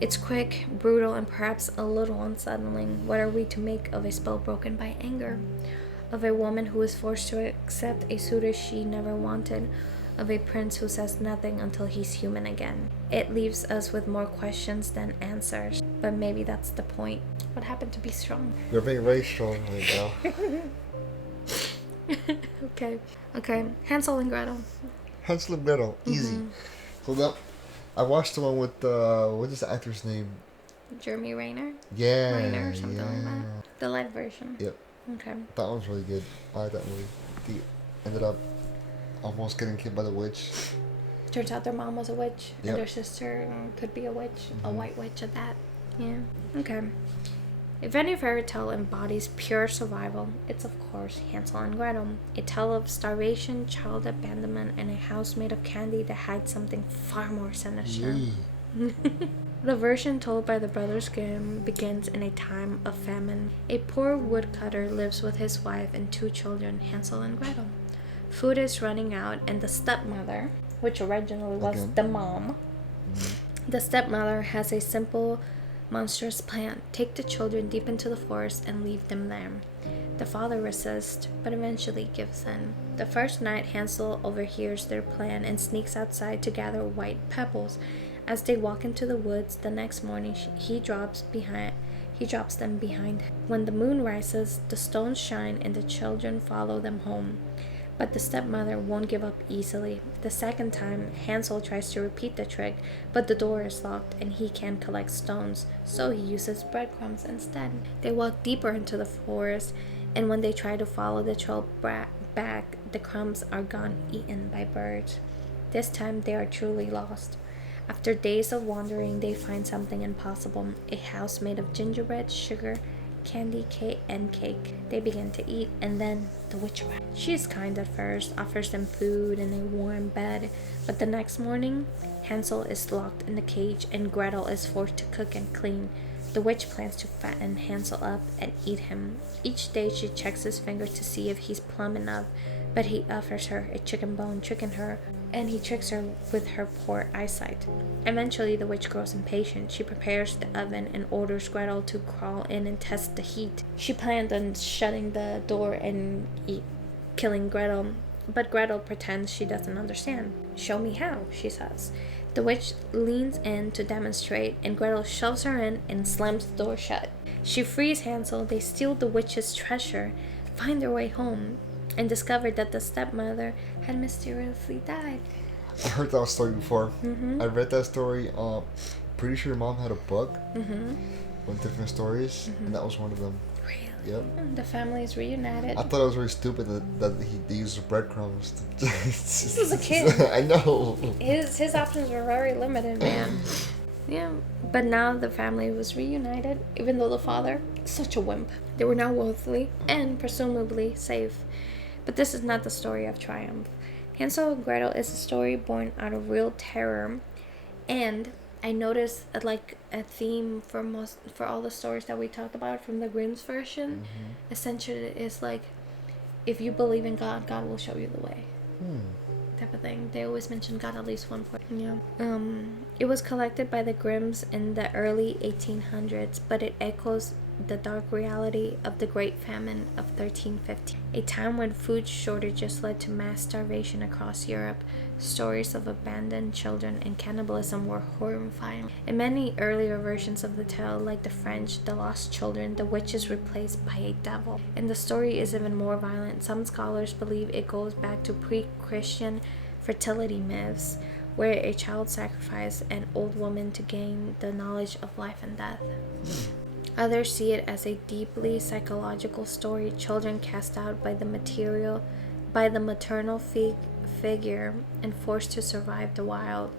it's quick, brutal, and perhaps a little unsettling. What are we to make of a spell broken by anger? Of a woman who is forced to accept a suitor she never wanted? Of a prince who says nothing until he's human again? It leaves us with more questions than answers, but maybe that's the point. What happened to be strong? You're being very strong right now. Okay. Hansel and Gretel. Hansel and Gretel, easy. Hold up. I watched the one with what is the actor's name? Jeremy Renner? Yeah. Renner or something like that. The live version. Yep. Okay. That one's really good. I like that movie. He ended up almost getting killed by the witch. Turns out their mom was a witch, Yep. and their sister could be a witch, a white witch at that. Yeah. Okay. If any fairy tale embodies pure survival, it's of course Hansel and Gretel, a tale of starvation, child abandonment, and a house made of candy that hides something far more sinister. The version told by the Brothers Grimm begins in a time of famine. A poor woodcutter lives with his wife and 2 children, Hansel and Gretel. Food is running out, and the stepmother, which originally was the mom, the stepmother has a simple, monstrous plan: take the children deep into the forest and leave them there. The father resists, but eventually gives in. The first night, Hansel overhears their plan and sneaks outside to gather white pebbles. As they walk into the woods, the next morning he drops them behind him. When the moon rises, the stones shine and the children follow them home. But the stepmother won't give up easily. The second time, Hansel tries to repeat the trick, but the door is locked and he can't collect stones, so he uses breadcrumbs instead. They walk deeper into the forest, and when they try to follow the trail back, the crumbs are gone, eaten by birds. This time they are truly lost. After days of wandering, they find something impossible: a house made of gingerbread, sugar, candy, and cake. They begin to eat, and then the witch arrives. She is kind at first, offers them food and a warm bed, but the next morning, Hansel is locked in the cage and Gretel is forced to cook and clean. The witch plans to fatten Hansel up and eat him. Each day she checks his finger to see if he's plump enough, but he offers her a chicken bone, and he tricks her with her poor eyesight. Eventually, the witch grows impatient. She prepares the oven and orders Gretel to crawl in and test the heat. She planned on shutting the door and killing Gretel, but Gretel pretends she doesn't understand. "Show me how," she says. The witch leans in to demonstrate, and Gretel shoves her in and slams the door shut. She frees Hansel. They steal the witch's treasure, find their way home, and discovered that the stepmother had mysteriously died. I heard that story before. I read that story. Pretty sure your mom had a book with different stories, and that was one of them. Really? Yep. The family is reunited. I thought it was very stupid that they used breadcrumbs. This was a kid. I know. His options were very limited, man. Yeah, but now the family was reunited, even though the father, such a wimp. They were now wealthy and presumably safe. But this is not the story of triumph. Hansel and Gretel is a story born out of real terror, and I noticed a theme for all the stories that we talked about from the Grimm's version. Essentially, is like, if you believe in God, God will show you the way. Type of thing. They always mention God at least one point. Yeah. It was collected by the Grimms in the early 1800s, but it echoes the dark reality of the Great Famine of 1350, a time when food shortages led to mass starvation across Europe. Stories of abandoned children and cannibalism were horrifying. In many earlier versions of the tale, like the French The Lost Children, the witch is replaced by a devil, and the story is even more violent. Some scholars believe it goes back to pre-Christian fertility myths, where a child sacrificed an old woman to gain the knowledge of life and death. Others see it as a deeply psychological story: children cast out by the maternal figure and forced to survive the wild,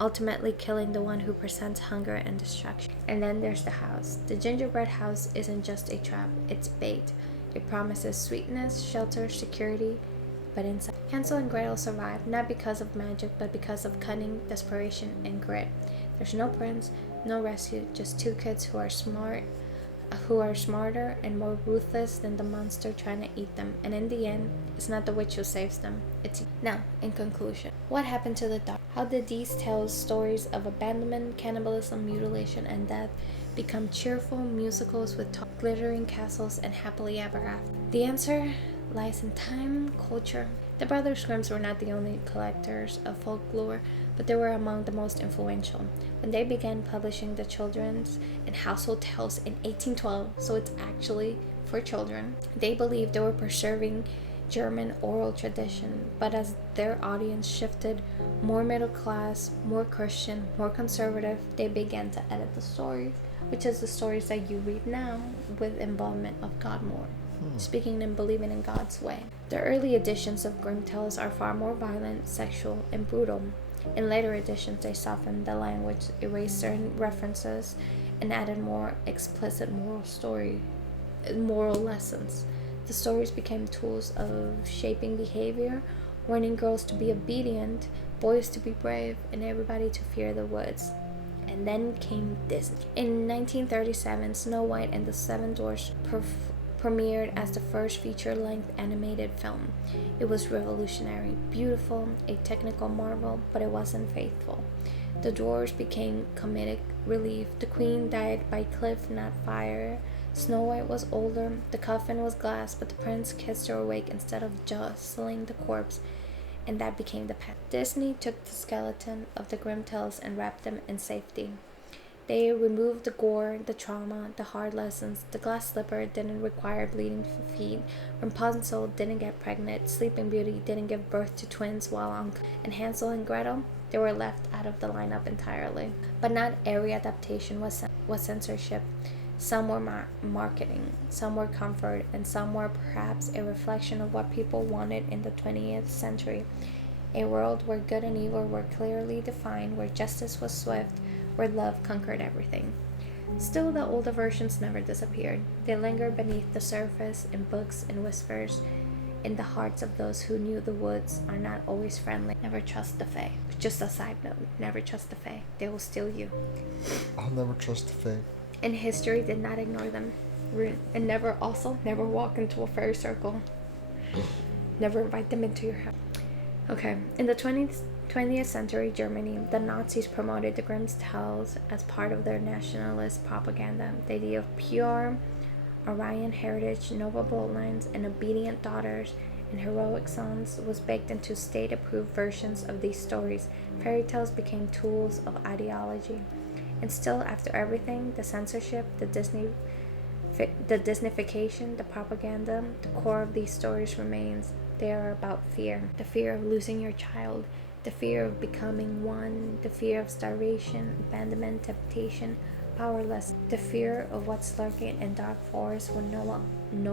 ultimately killing the one who presents hunger and destruction. And then there's the house. The gingerbread house isn't just a trap, it's bait. It promises sweetness, shelter, security, but inside. Hansel and Gretel survive, not because of magic, but because of cunning, desperation, and grit. There's no prince, no rescue, just 2 kids who are smarter and more ruthless than the monster trying to eat them. And in the end, it's not the witch who saves them, it's you. Now, in conclusion, what happened to the dog? How did these tales, stories of abandonment, cannibalism, mutilation, and death, become cheerful musicals with glittering castles and happily ever after? The answer lies in time, culture. The Brothers Grimms were not the only collectors of folklore, but they were among the most influential. When they began publishing the children's and household tales in 1812, so it's actually for children, they believed they were preserving German oral tradition, but as their audience shifted more middle class, more Christian, more conservative, they began to edit the stories, which is the stories that you read now, with involvement of God more. Speaking and believing in God's way. The early editions of Grimm tales are far more violent, sexual, and brutal. In later editions, they softened the language, erased certain references, and added more explicit moral lessons. The stories became tools of shaping behavior, warning girls to be obedient, boys to be brave, and everybody to fear the woods. And then came Disney. In 1937, Snow White and the Seven Dwarfs premiered as the first feature-length animated film. It was revolutionary, beautiful, a technical marvel, but it wasn't faithful. The dwarves became comedic relief. The queen died by cliff, not fire. Snow White was older, the coffin was glass, but the prince kissed her awake instead of jostling the corpse, and that became the past. Disney took the skeleton of the Grimm tales and wrapped them in safety. They removed the gore, the trauma, the hard lessons. The glass slipper didn't require bleeding feet. Rapunzel didn't get pregnant. Sleeping Beauty didn't give birth to twins and Hansel and Gretel, they were left out of the lineup entirely. But not every adaptation was censorship. Some were marketing, some were comfort, and some were perhaps a reflection of what people wanted in the 20th century. A world where good and evil were clearly defined, where justice was swift, where love conquered everything. Still, the older versions never disappeared. They lingered beneath the surface in books and whispers. In the hearts of those who knew the woods are not always friendly. Never trust the Fae. Just a side note, never trust the Fae. They will steal you. I'll never trust the Fae. And history did not ignore them. And never walk into a fairy circle. Never invite them into your house. Okay, in the 20th century Germany, the Nazis promoted the Grimm's tales as part of their nationalist propaganda. The idea of pure Aryan heritage, noble bloodlines, and obedient daughters and heroic sons was baked into state-approved versions of these stories. Fairy tales became tools of ideology. And still, after everything, the censorship, the Disneyfication, the propaganda, the core of these stories remains. They are about fear. The fear of losing your child, the fear of becoming one, the fear of starvation, abandonment, temptation, powerless, the fear of what's lurking in dark forests when no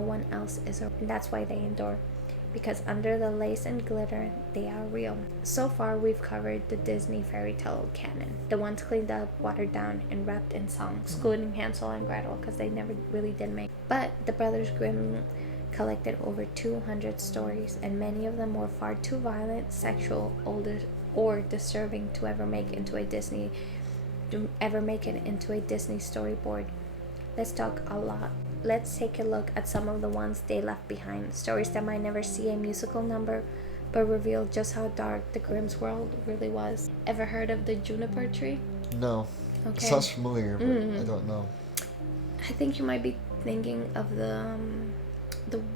one else is around. And that's why they endure. Because under the lace and glitter, they are real. So far, we've covered the Disney fairy tale canon. The ones cleaned up, watered down, and wrapped in song, excluding Hansel and Gretel, because they never really did make. But the Brothers Grimm collected over 200 stories, and many of them were far too violent, sexual, or disturbing to ever make it into a Disney storyboard. Let's take a look at some of the ones they left behind. Stories that might never see a musical number, but reveal just how dark the Grimm's world really was. Ever heard of the juniper tree? No. Okay. Sounds familiar, but I don't know. I think you might be thinking of the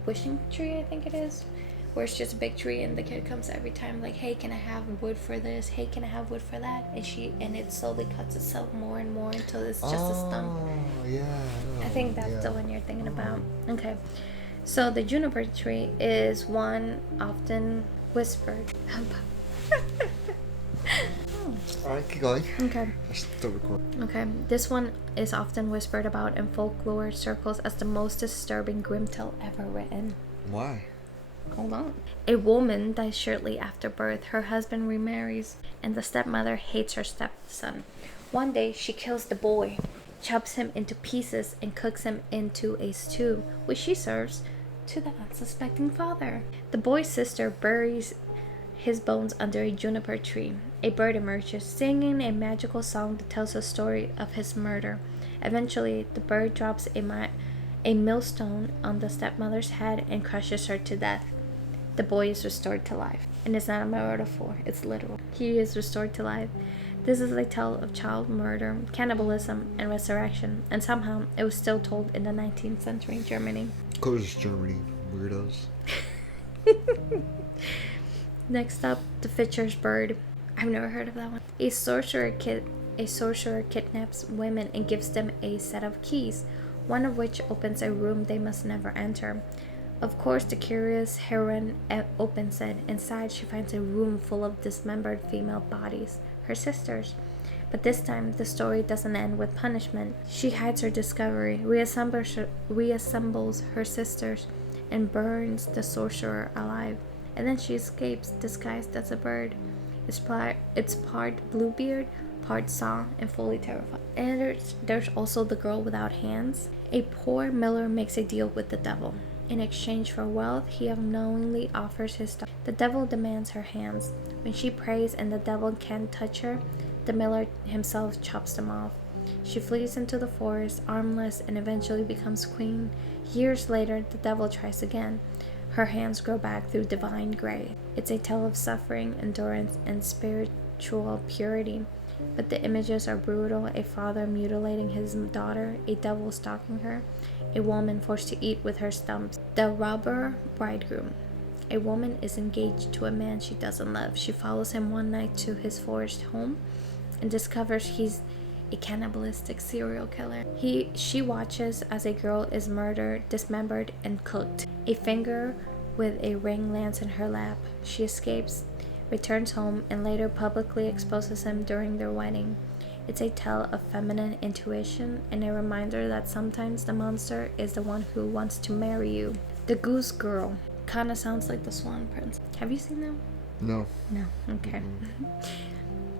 wishing tree, I think it is, where it's just a big tree and the kid comes every time like, hey, can I have wood for this? Hey, can I have wood for that? And it slowly cuts itself more and more until it's just a stump. Oh, yeah. I think that's the one you're thinking about. Okay. So the juniper tree is one often whispered about. Alright, keep going. Okay. Let's still record. Okay. This one is often whispered about in folklore circles as the most disturbing Grimm tale ever written. Why? Hold on. A woman dies shortly after birth. Her husband remarries, and the stepmother hates her stepson. One day, she kills the boy, chops him into pieces, and cooks him into a stew, which she serves to the unsuspecting father. The boy's sister buries his bones under a juniper tree. A bird emerges, singing a magical song that tells the story of his murder. Eventually, the bird drops a millstone on the stepmother's head and crushes her to death. The boy is restored to life. And it's not a metaphor, it's literal. He is restored to life. This is a tale of child murder, cannibalism, and resurrection. And somehow, it was still told in the 19th century Germany. Of course, Germany. Weirdos. Next up, the Fisher's Bird. I've never heard of that one. A sorcerer kidnaps women and gives them a set of keys, one of which opens a room they must never enter. Of course, the curious heroine opens it. Inside, she finds a room full of dismembered female bodies, her sisters. But this time, the story doesn't end with punishment. She hides her discovery, reassembles her sisters, and burns the sorcerer alive. And then she escapes, disguised as a bird. It's part Bluebeard, part saw, and fully terrified. And there's also the girl without hands. A poor miller makes a deal with the devil. In exchange for wealth, he unknowingly offers his daughter. The devil demands her hands. When she prays and the devil can't touch her, the miller himself chops them off. She flees into the forest, armless, and eventually becomes queen. Years later, the devil tries again. Her hands grow back through divine grace. It's a tale of suffering, endurance, and spiritual purity. But the images are brutal: a father mutilating his daughter, a devil stalking her, a woman forced to eat with her stumps. The robber bridegroom. A woman is engaged to a man she doesn't love. She follows him one night to his forest home and discovers he's a cannibalistic serial killer. She watches as a girl is murdered, dismembered, and cooked. A finger with a ring lands in her lap. She escapes, returns home, and later publicly exposes him during their wedding. It's a tale of feminine intuition and a reminder that sometimes the monster is the one who wants to marry you. The Goose Girl. Kinda sounds like the Swan Prince. Have you seen them? No. No. Okay.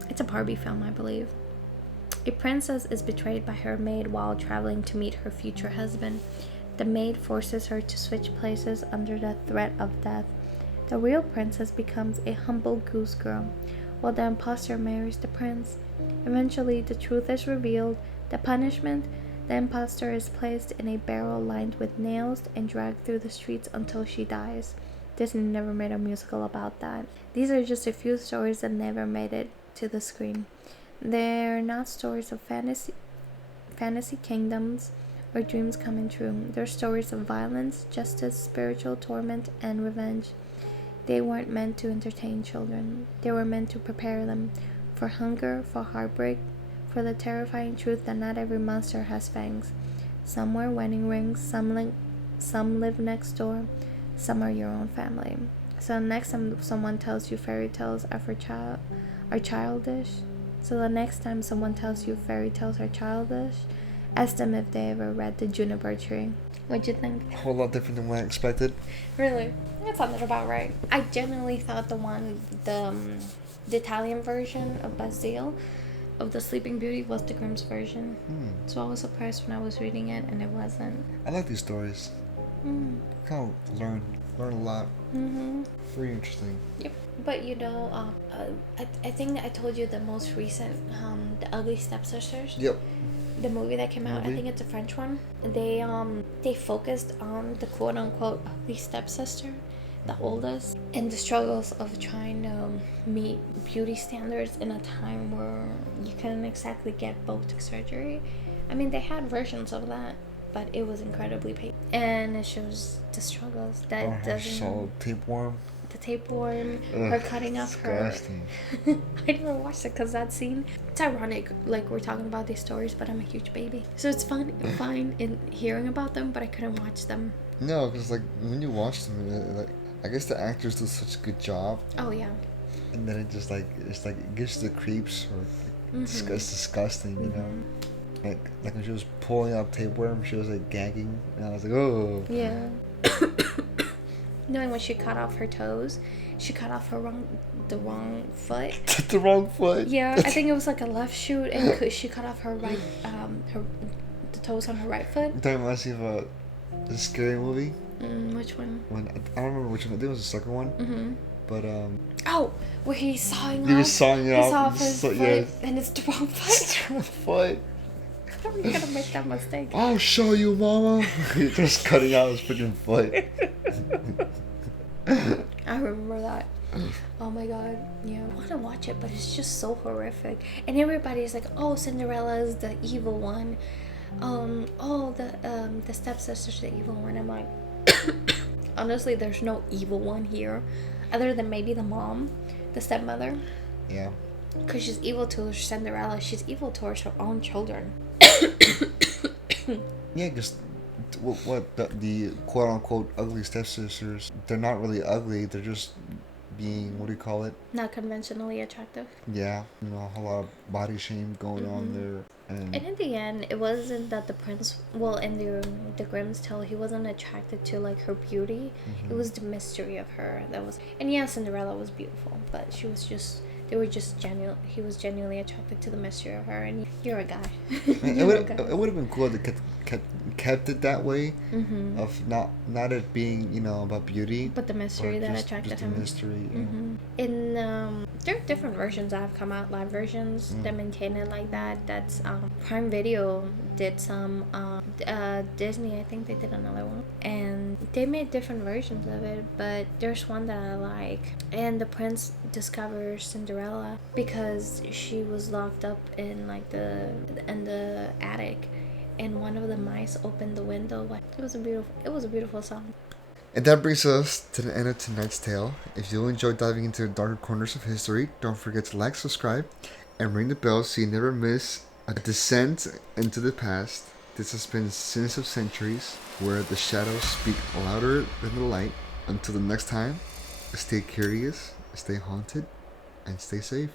It's a Barbie film, I believe. A princess is betrayed by her maid while traveling to meet her future husband. The maid forces her to switch places under the threat of death. The real princess becomes a humble goose girl, while the imposter marries the prince. Eventually, the truth is revealed. The punishment: the imposter is placed in a barrel lined with nails and dragged through the streets until she dies. Disney never made a musical about that. These are just a few stories that never made it to the screen. They're not stories of fantasy kingdoms or dreams coming true. They're stories of violence, justice, spiritual torment, and revenge. They weren't meant to entertain children. They were meant to prepare them for hunger, for heartbreak, for the terrifying truth that not every monster has fangs. Some wear wedding rings, some live next door, some are your own family. So next time someone tells you fairy tales are childish, ask them if they ever read The Juniper Tree. What'd you think? A whole lot different than what I expected. Really? That sounded about right. I genuinely thought the Italian version of Basile, of The Sleeping Beauty, was the Grimm's version. So I was surprised when I was reading it, and it wasn't. I like these stories. Kind of learn a lot. Very interesting. Yep. But I think I told you the most recent, The Ugly Stepsisters. Yep. The movie that came out, I think it's a French one. They focused on the quote unquote ugly stepsister, the oldest, and the struggles of trying to meet beauty standards in a time where you couldn't exactly get Botox surgery. I mean, they had versions of that, but it was incredibly painful, and it shows the struggles that solid tapeworm. The tapeworm, her cutting off disgusting. her. I never watched it because that scene. It's ironic, like we're talking about these stories, but I'm a huge baby, so it's fine in hearing about them, but I couldn't watch them. No, because like when you watch them, I guess the actors do such a good job. Oh yeah. And then it just it gives the creeps, or it's disgusting, you know. Like when she was pulling out tapeworm, she was like gagging, and I was like, oh. Yeah. Knowing when she cut off her toes, she cut off the wrong foot. The wrong foot. Yeah, I think it was like a left shoot, and she cut off her right, the toes on her right foot. That reminds me of a scary movie. Which one? I don't remember which one. I think it was the second one. But oh, where he's sawing off. He was sawing off his foot, yeah. and it's the wrong foot. It's the wrong foot. How are you gonna make that mistake? I'll show you, mama. He's just cutting out his freaking foot. I remember that. Oh my god, yeah. I want to watch it, but it's just so horrific. And everybody's like, oh, Cinderella is the evil one. The stepsister's the evil one. I'm like, honestly, there's no evil one here, other than maybe the mom, the stepmother. Yeah. Because she's evil to Cinderella. She's evil towards her own children. Yeah, because the quote-unquote ugly stepsisters, they're not really ugly. They're just being, what do you call it? Not conventionally attractive. Yeah. You know, a lot of body shame going on there. And in the end, it wasn't that the prince, well, in the Grimm's tale, he wasn't attracted to, like, her beauty. It was the mystery of her that was... And yeah, Cinderella was beautiful, but she was just they were just genuine. He was genuinely attracted to the mystery of her, and you're a guy. It would have been cool if they kept it that way, Mm-hmm. of not it being, you know, about beauty, But the mystery that attracted just him. the mystery. Mm-hmm. In there are different versions that have come out, live versions that maintain it like that. That's Prime Video did some. Disney, I think they did another one, and they made different versions of it. But there's one that I like, and the prince discovers Cinderella because she was locked up in like the attic, and one of the mice opened the window. It was a beautiful song. And that brings us to the end of tonight's tale. If you enjoyed diving into the darker corners of history, don't forget to like, subscribe, and ring the bell so you never miss a descent into the past. This has been Sins of Centuries, where the shadows speak louder than the light. Until the next time, stay curious, stay haunted, and stay safe.